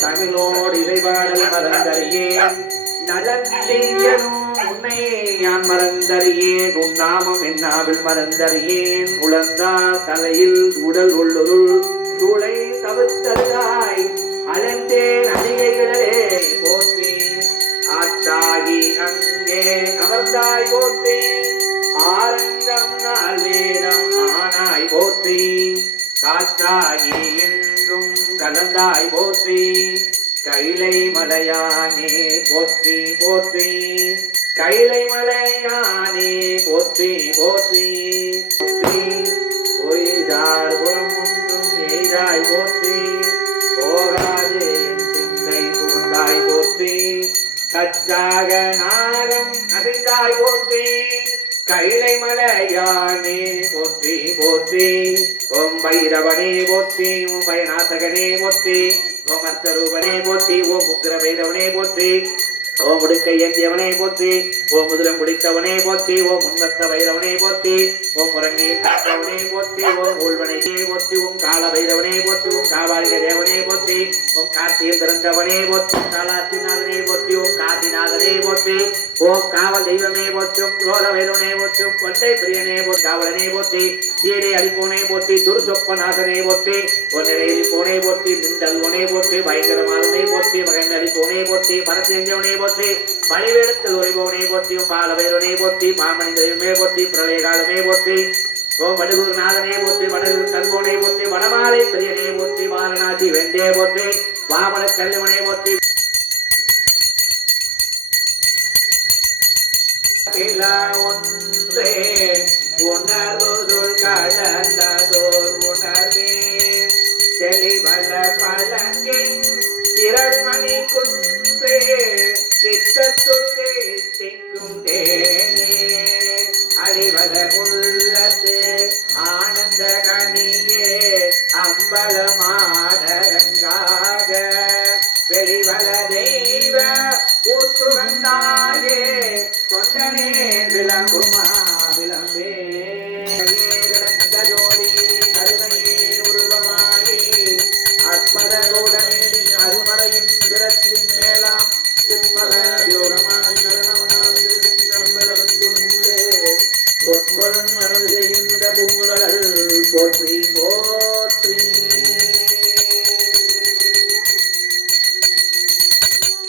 தமிழோடு இறைவாடல் மறந்தறியேன். நலந்தெய்யனும் உன்னை யான் மறந்தறியேன். உன் நாமம் என்னாவில் மறந்தறியேன். உழந்தா தலையில் உடல் உள்ளொருள் சூளை தவிர்த்ததாய் அலந்தேன் அடிகைகளே போற்றி ஆத்தாகி அங்கே அமர்ந்தாய் போற்றி ஆரங்கம் நாள் வேதம் ஆனாய் போற்றி காற்றாகி எங்கும் கலந்தாய் போற்றி கைலை மலையானே போற்றி போற்றி. கைலை மலையானே போற்றி போற்றி. பொய்தார் புறம் ஒன்றும் எய்தாய் போற்றி. போகாதே என் சிந்தை புகுந்தாய் போற்றி. கச்சாக நாரம் அறிந்தாய் போற்றி. கைலை மலையானே போற்றி போற்றி ஓம் பைரவனே போற்றி ஓம் பயநாசகனே போற்றி ஓம் அர்த்தரூபனே போற்றி ஓம் உக்கிர பைரவனே போற்றி ஓம் உடுக்கை ஏந்தியவனே போற்றி ஓம் முதலம் குடித்தவனே போற்றி ஓம் முன்வத்த வைரவனே போற்றி ஓம் முரங்கை காத்தவனே போற்றி ஓம் ஊழ்வனையே போற்றி ஓம் கால வைரவனே போற்றி ஓம் காவாலிக தேவனே போற்றி ஓம் கார்த்தியம் பிறந்தவனே போற்றி ஓம் காலாத்திநாதனே போற்றி ஓம் காந்திநாதனே போற்றி ஓம் காவல் தெய்வமே போற்றும் ஓம் குரோத வைரவனே போற்றி கொண்டை பிரியனே போற்றி காவலனே போற்றி தீரை அடிப்போனே போற்றி துருசொப்பநாசனே போற்றி ஓ நிறையலி போனே போற்றி நின்றல்வனே போற்றி பயங்கரமானவனே போற்றி மகன் அடிப்போனே போற்றி பரத்தேஞ்சவனே போற்றி பணிவேடத்தில் உரைபவனே போற்றி ஓம் பாலபைரவனே போற்றி மாமணி தெய்வமே போற்றி பிரளய காலமே போற்றி ஓம் வடுகூர் நாதனே போற்றி வடகூர் கல்வோனே போற்றி வடமாலை பிரியனே போற்றி வாரணாசி வெந்தே போற்றி வாமன கல்வனே போற்றி தெளிவல பழங்கின் திரள்மணி குன்றே சித்தத்துள்ளே திங்கும் தேனே. அறிவல உள்ளது ஆனந்த கனியே அம்பலமாடரங்காக வெளிவல தெய்வ ஊத்துகந்தாயே தொண்டனே விளங்குமா விளம்பே. அழகோடனேடி அருமறையின் சிரத்தின் மேலாம் சிம்மல யோகமாய் பொற்பொருள் மருந்து செய்கின்ற பூங்குழல் போற்றி போற்றி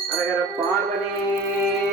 அரகர பார்வதேவதையே